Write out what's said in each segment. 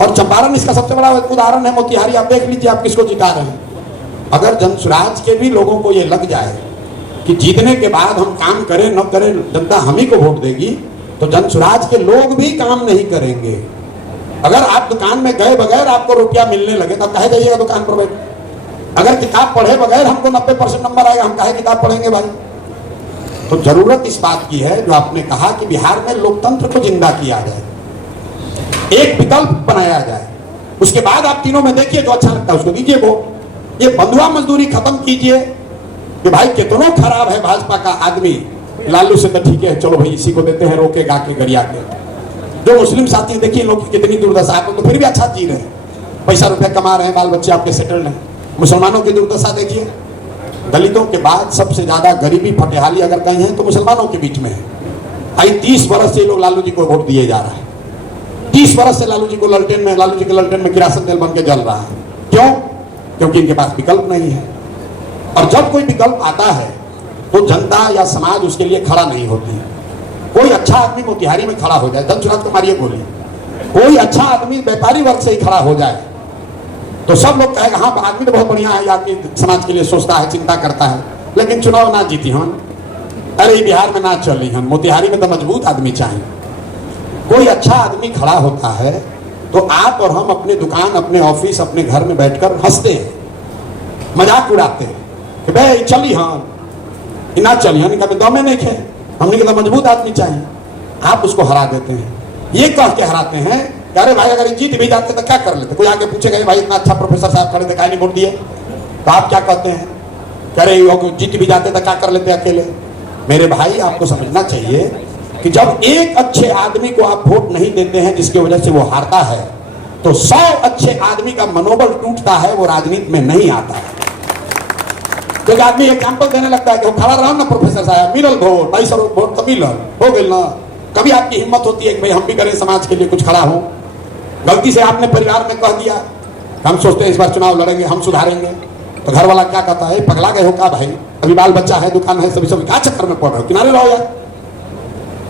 और चंपारण इसका सबसे बड़ा उदाहरण है। मोतिहारी आप देख लीजिए, आप किसको जिता रहे हैं। अगर जनसुराज के भी लोगों को ये लग जाए कि जीतने के बाद हम काम करें न करें जनता हम ही को वोट देगी, तो जनसुराज के लोग भी काम नहीं करेंगे। अगर आप दुकान में गए बगैर आपको रुपया मिलने लगे तो कहे जाइएगा दुकान पर बैठ। अगर किताब पढ़े बगैर हमको 90% नंबर आएगा, हम काहे किताब पढ़ेंगे भाई। तो जरूरत इस बात की है, जो आपने कहा कि बिहार में लोकतंत्र को जिंदा किया जाए, एक विकल्प बनाया जाए, उसके बाद आप तीनों में देखिए जो अच्छा लगता है उसको दीजिए वोट। ये बंधुआ मजदूरी खत्म कीजिए कि भाई कितना खराब है भाजपा का आदमी, लालू से तो ठीक है, चलो भाई इसी को देते हैं, रोके गा के गरिया के। जो मुस्लिम साथी देखिए लोग की कितनी दुर्दशा, आप तो फिर भी अच्छा जी रहे हैं, पैसा रुपया कमा रहे हैं, बाल बच्चे आपके सेटल हैं। मुसलमानों की दुर्दशा देखिए, दलितों के बाद सबसे ज्यादा गरीबी फटेहाली अगर कहीं है तो मुसलमानों के बीच में है। आई 30 वर्ष से लोग लालू जी को वोट दिए जा रहा है, 30 वर्ष से लालू जी को लालू जी के ललटेन में किरासन तेल बन के जल रहा है। क्यों? क्योंकि इनके पास विकल्प नहीं है। और जब कोई विकल्प आता है तो जनता या समाज उसके लिए खड़ा नहीं होती। कोई अच्छा आदमी मोतिहारी में खड़ा हो जाए, जनसुराज को मारिए गोली, कोई अच्छा आदमी व्यापारी वर्ग से ही खड़ा हो जाए तो सब लोग कहेगा हाँ आदमी तो बहुत बढ़िया है, आदमी समाज के लिए सोचता है, चिंता करता है, लेकिन चुनाव ना जीती हम, अरे बिहार में ना चली हम, मोतिहारी में तो मजबूत आदमी चाहिए। कोई अच्छा आदमी खड़ा होता है तो आप और हम अपने दुकान, अपने ऑफिस, अपने घर में बैठकर हंसते हैं, मजाक उड़ाते हैं कि भाई चली हम ना चली, हमने कभी दमे नहीं खे, हमने कहा मजबूत आदमी चाहिए। आप उसको हरा देते हैं, ये कह के हराते हैं कि अरे भाई अगर जीत भी जाते तो क्या कर लेते। कोई आगे पूछेगा भाई इतना अच्छा प्रोफेसर साहब खड़े थे, नहीं वोट दिए, तो आप क्या कहते हैं, कह रहे जीत भी जाते तो क्या कर लेते अकेले। मेरे भाई आपको समझना चाहिए कि जब एक अच्छे आदमी को आप वोट नहीं देते हैं जिसकी वजह से वो हारता है, तो 100 अच्छे आदमी का मनोबल टूटता है, वो राजनीति में नहीं आता है। तो आदमी एग्जाम्पल देने लगता है कि वो खड़ा रहा ना प्रोफेसर साहब, मिलल वोट 250 वोट तो मिलल हो गए ना। कभी आपकी हिम्मत होती है कि भाई हम भी करें समाज के लिए कुछ खड़ा हो। गलती से आपने परिवार में कह दिया, हम सोचते हैं इस बार चुनाव लड़ेंगे, हम सुधारेंगे, तो घर वाला क्या कहता है, पगला गए हो क्या भाई, अभी बाल बच्चा है, दुकान है, सभी क्या चक्कर में पड़ रहे हो, किनारे रहो यार।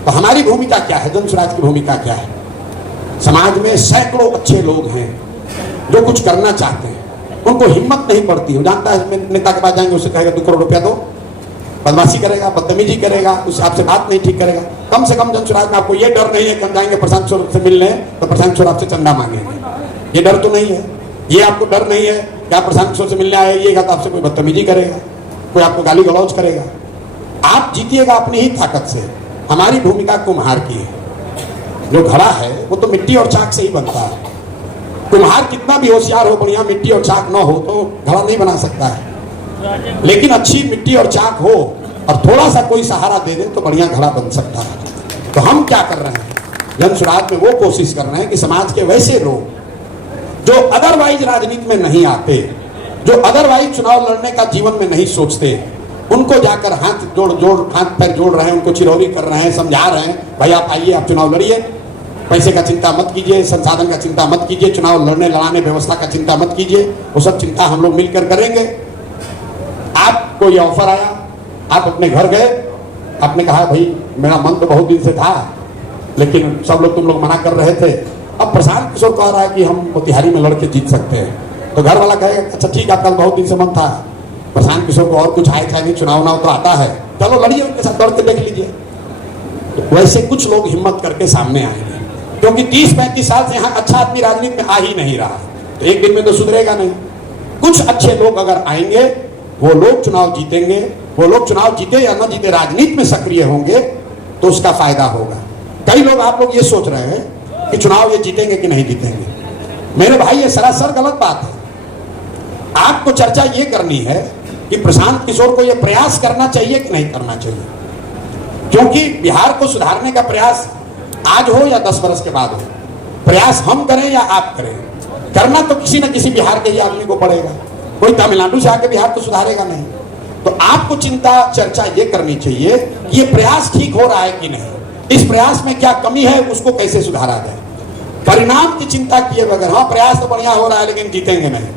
तो हमारी भूमिका क्या है, जनसुराज की भूमिका क्या है। समाज में सैकड़ों अच्छे लोग हैं जो कुछ करना चाहते हैं, उनको हिम्मत नहीं पड़ती। वो जानता है नेता के पास जाएंगे, उससे कहेगा 2 करोड़ रुपया दो, बदमाशी करेगा, बदतमीजी करेगा, उससे आपसे बात नहीं ठीक करेगा। कम से कम जनसुराज में आपको ये डर नहीं है कि हम जाएंगे प्रशांत किशोर से मिलने तो प्रशांत किशोर आपसे चंदा मांगेंगे, ये डर तो नहीं है। ये आपको डर नहीं है कि आप प्रशांत किशोर से मिलने आएगा तो आपसे कोई बदतमीजी करेगा, कोई आपको गाली गलौज करेगा। आप जीतिएगा अपनी ही ताकत से। हमारी भूमिका कुम्हार की है, जो घड़ा है वो तो मिट्टी और चाक से ही बनता है। कुम्हार कितना भी होशियार हो, बढ़िया मिट्टी और चाक ना हो तो घड़ा नहीं बना सकता है, लेकिन अच्छी मिट्टी और चाक हो और थोड़ा सा कोई सहारा दे दे तो बढ़िया घड़ा बन सकता है। तो हम क्या कर रहे हैं, जनसुराज में वो कोशिश कर रहे हैं कि समाज के वैसे लोग जो अदरवाइज राजनीति में नहीं आते, जो अदरवाइज चुनाव लड़ने का जीवन में नहीं सोचते, उनको जाकर हाथ पैर जोड़ रहे हैं, उनको चिरौरी कर रहे हैं, समझा रहे हैं भाई आप आइए, आप चुनाव लड़िए, पैसे का चिंता मत कीजिए, संसाधन का चिंता मत कीजिए, चुनाव लड़ने लड़ाने व्यवस्था का चिंता मत कीजिए, वो सब चिंता हम लोग मिलकर करेंगे। आपको ये ऑफर आया, आप अपने घर गए, आपने कहा भाई मेरा मन तो बहुत दिन से था लेकिन सब लोग तुम लोग मना कर रहे थे, अब प्रशांत किशोर कह रहा है कि हम मोतिहारी में लड़के जीत सकते हैं, तो घर वाला कहेगा अच्छा ठीक है, आपका बहुत दिन से मन था, प्रशांत किशोर को और कुछ आए था नहीं, चुनाव तो आता है, चलो लड़िए, उनके साथ दौड़ के देख लीजिए। तो वैसे कुछ लोग हिम्मत करके सामने आएंगे, क्योंकि 30-35 साल से यहाँ अच्छा आदमी राजनीति में आ ही नहीं रहा, तो एक दिन में तो सुधरेगा नहीं। कुछ अच्छे लोग अगर आएंगे, वो लोग चुनाव जीतेंगे, वो लोग चुनाव जीते या न जीते राजनीति में सक्रिय होंगे तो उसका फायदा होगा। कई लोग, आप लोग ये सोच रहे हैं कि चुनाव ये जीतेंगे कि नहीं जीतेंगे, मेरे भाई ये सरासर गलत बात है। आपको चर्चा ये करनी है कि प्रशांत किशोर को ये प्रयास करना चाहिए कि नहीं करना चाहिए, क्योंकि बिहार को सुधारने का प्रयास आज हो या 10 वर्ष के बाद हो, प्रयास हम करें या आप करें, करना तो किसी न किसी बिहार के ही आदमी को पड़ेगा, कोई तमिलनाडु से आके बिहार को सुधारेगा नहीं। तो आपको चिंता चर्चा ये करनी चाहिए कि ये प्रयास ठीक हो रहा है कि नहीं, इस प्रयास में क्या कमी है, उसको कैसे सुधारा जाए। परिणाम की चिंता किए बगैर, हाँ प्रयास तो बढ़िया हो रहा है लेकिन जीतेंगे नहीं,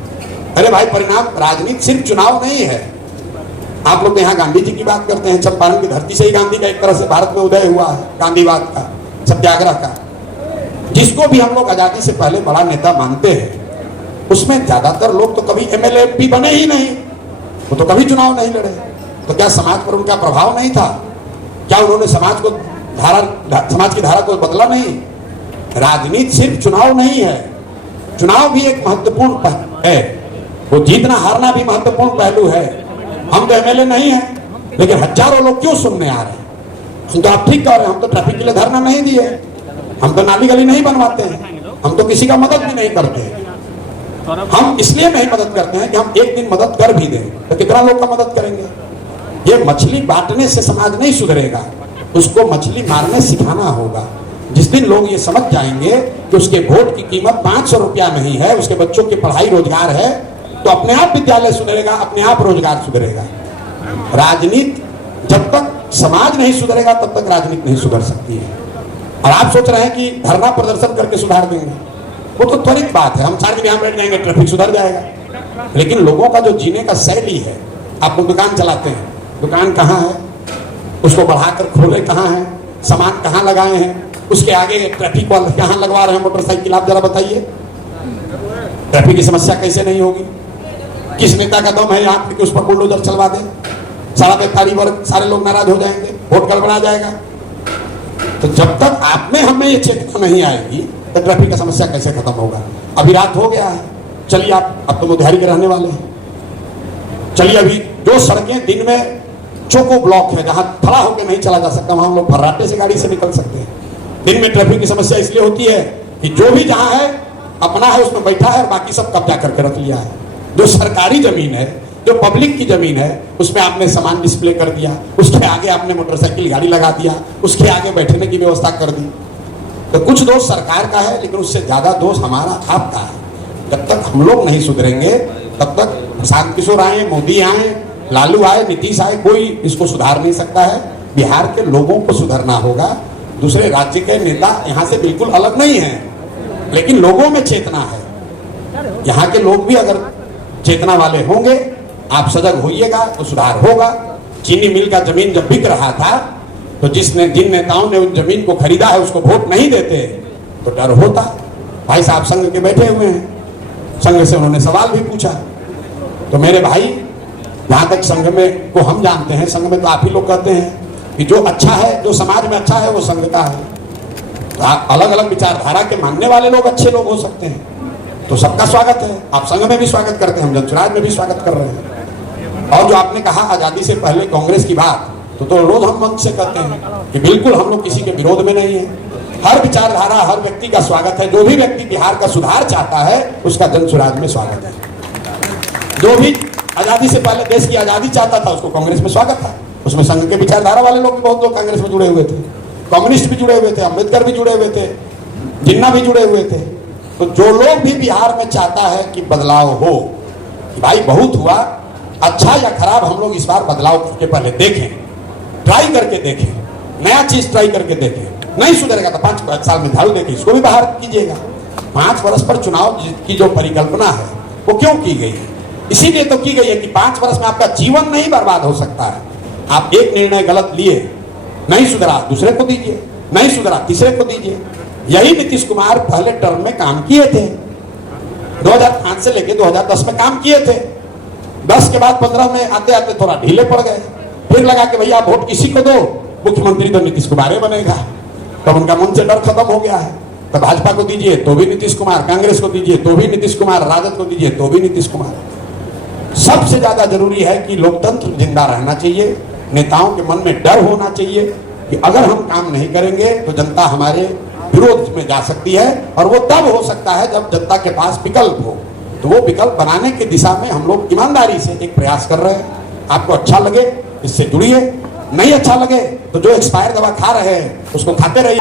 अरे भाई परिणाम, राजनीति सिर्फ चुनाव नहीं है। आप लोग यहाँ गांधी जी की बात करते हैं, चंपारण की धरती से ही गांधी का एक तरह से भारत में उदय हुआ है, गांधीवाद का, सत्याग्रह का। जिसको भी हम लोग आजादी से पहले बड़ा नेता मानते हैं, उसमें ज्यादातर लोग तो कभी एमएलए भी बने ही नहीं, वो तो कभी चुनाव नहीं लड़े। तो क्या समाज पर उनका प्रभाव नहीं था? क्या उन्होंने समाज की धारा को बदला नहीं? राजनीति सिर्फ चुनाव नहीं है, चुनाव भी एक महत्वपूर्ण है, वो जीतना हारना भी महत्वपूर्ण पहलू है। हम तो एमएलए नहीं है, लेकिन हजारों लोग क्यों सुनने आ रहे हैं? हम तो आप ठीक कह रहे हैं, हम तो ट्रैफिक के लिए धरना नहीं दिए, हम तो नाली गली नहीं बनवाते हैं, हम तो किसी का मदद भी नहीं करते हैं। हम इसलिए नहीं मदद करते हैं कि हम एक दिन मदद कर भी दें तो कितना लोग का मदद करेंगे? ये मछली बांटने से समाज नहीं सुधरेगा, उसको मछली मारने सिखाना होगा। जिस दिन लोग ये समझ जाएंगे कि उसके वोट की कीमत 500 रुपया नहीं है, उसके बच्चों की पढ़ाई रोजगार है, तो अपने आप विद्यालय सुधरेगा, अपने आप रोजगार सुधरेगा। राजनीति जब तक समाज नहीं सुधरेगा तब तक राजनीति नहीं सुधर सकती है। और आप सोच रहे हैं कि धरना प्रदर्शन करके सुधार देंगे, वो तो त्वरित बात है, हम 4 दिन यहाँ बैठ जाएंगे, ट्रैफिक सुधर जाएगा। लेकिन लोगों का जो जीने का शैली है, आप लोग दुकान चलाते हैं, दुकान कहाँ है, उसको बढ़ाकर खोले कहाँ है, सामान कहाँ लगाए हैं, उसके आगे ट्रैफिक वाले कहाँ लगवा रहे हैं मोटरसाइकिल, आप जरा बताइए। ट्रैफिक की समस्या कैसे नहीं होगी? किस नेता का दम है यहाँ कि उस पर बुलडोजर चलवा दे? सारा व्यापारी वर्ग, सारे लोग नाराज हो जाएंगे, वोट गड़बड़ा जाएगा। तो जब तक आप में हमें ये चेतना नहीं आएगी तो ट्रैफिक का समस्या कैसे खत्म होगा? अभी रात हो गया है, चलिए आप, अब तो मोतिहारी के रहने वाले हैं, चलिए अभी जो सड़कें दिन में चौको ब्लॉक है, जहां खड़ा होकर नहीं चला जा सकता, वहां हम लोग फर्राटे से गाड़ी से निकल सकते हैं। दिन में ट्रैफिक की समस्या इसलिए होती है कि जो भी जहां है अपना है उसमें बैठा है और बाकी सब कब्जा करके रख लिया है। जो सरकारी जमीन है, जो पब्लिक की जमीन है, उसमें आपने सामान डिस्प्ले कर दिया, उसके आगे आपने मोटरसाइकिल गाड़ी लगा दिया, उसके आगे बैठने की व्यवस्था कर दी। तो कुछ दोष सरकार का है, लेकिन उससे ज्यादा दोष हमारा आपका है। जब तक हम लोग नहीं सुधरेंगे तब तक प्रशांत किशोर आए, मोदी आए, लालू आए, नीतीश आए, कोई इसको सुधार नहीं सकता है। बिहार के लोगों को सुधरना होगा। दूसरे राज्य के नेता यहाँ से बिल्कुल अलग नहीं है, लेकिन लोगों में चेतना है। यहाँ के लोग भी अगर चेतना वाले होंगे, आप सजग होइएगा तो सुधार होगा। चीनी मिल का जमीन जब बिक रहा था तो जिन नेताओं ने उन जमीन को खरीदा है उसको वोट नहीं देते तो डर होता। भाई साहब संघ के बैठे हुए हैं, संघ से उन्होंने सवाल भी पूछा। तो मेरे भाई, जहां तक संघ में को हम जानते हैं, संघ में तो आप ही लोग कहते हैं कि जो अच्छा है, जो समाज में अच्छा है वो संघ का है। तो अलग अलग विचारधारा के मानने वाले लोग अच्छे लोग हो सकते हैं, तो सबका स्वागत है। आप संघ में भी स्वागत करते हैं, हम जनसुराज में भी स्वागत कर रहे हैं। और जो आपने कहा आजादी से पहले कांग्रेस की बात, तो रोज हम मंच से कहते हैं कि बिल्कुल हम लोग किसी के विरोध में नहीं है। हर विचारधारा, हर व्यक्ति का स्वागत है। जो भी व्यक्ति बिहार का सुधार चाहता है उसका जनसुराज में स्वागत है। जो भी आजादी से पहले देश की आजादी चाहता था उसको कांग्रेस में स्वागत था। उसमें संघ के विचारधारा वाले लोग भी बहुत लोग कांग्रेस में जुड़े हुए थे, कम्युनिस्ट भी जुड़े हुए थे, अम्बेडकर भी जुड़े हुए थे, जिन्ना भी जुड़े हुए थे। तो जो लोग भी बिहार में चाहता है कि बदलाव हो, भाई बहुत हुआ, अच्छा या खराब, हम लोग इस बार बदलाव करके पहले देखें, ट्राई करके देखें, नया चीज ट्राई करके देखें। नहीं सुधरेगा तो 5 साल में झाड़ू देके इसको भी बाहर कीजिएगा। 5 वर्ष पर चुनाव की जो परिकल्पना है वो क्यों की गई है? इसीलिए तो की गई है कि 5 वर्ष में आपका जीवन नहीं बर्बाद हो सकता है। आप एक निर्णय गलत लिए, नहीं सुधरा, दूसरे को दीजिए, नहीं सुधरा, तीसरे को दीजिए। यही नीतीश कुमार पहले टर्म में काम किए थे। 2005 से लेके 2010 में काम किए थे। 10 के बाद 15 में आते आते थोड़ा ढीले पड़ गए। फिर लगा कि भैया वोट किसी को दो, मुख्यमंत्री तो नीतीश कुमार ही बनेगा। तब उनका मन से डर खत्म हो गया है। तो भाजपा को दीजिए तो भी नीतीश कुमार, कांग्रेस को दीजिए तो भी नीतीश कुमार, राजद को दीजिए तो भी नीतीश कुमार। सबसे ज्यादा जरूरी है कि लोकतंत्र जिंदा रहना चाहिए। नेताओं के मन में डर होना चाहिए कि अगर हम काम नहीं करेंगे तो जनता हमारे विरोध में जा सकती है। और वो तब हो सकता है जब जनता के पास विकल्प हो। तो वो विकल्प बनाने की दिशा में हम लोग ईमानदारी से एक प्रयास कर रहे हैं। आपको अच्छा लगे इससे जुड़िए, नहीं अच्छा लगे तो जो एक्सपायर दवा खा रहे हैं उसको खाते रहिए।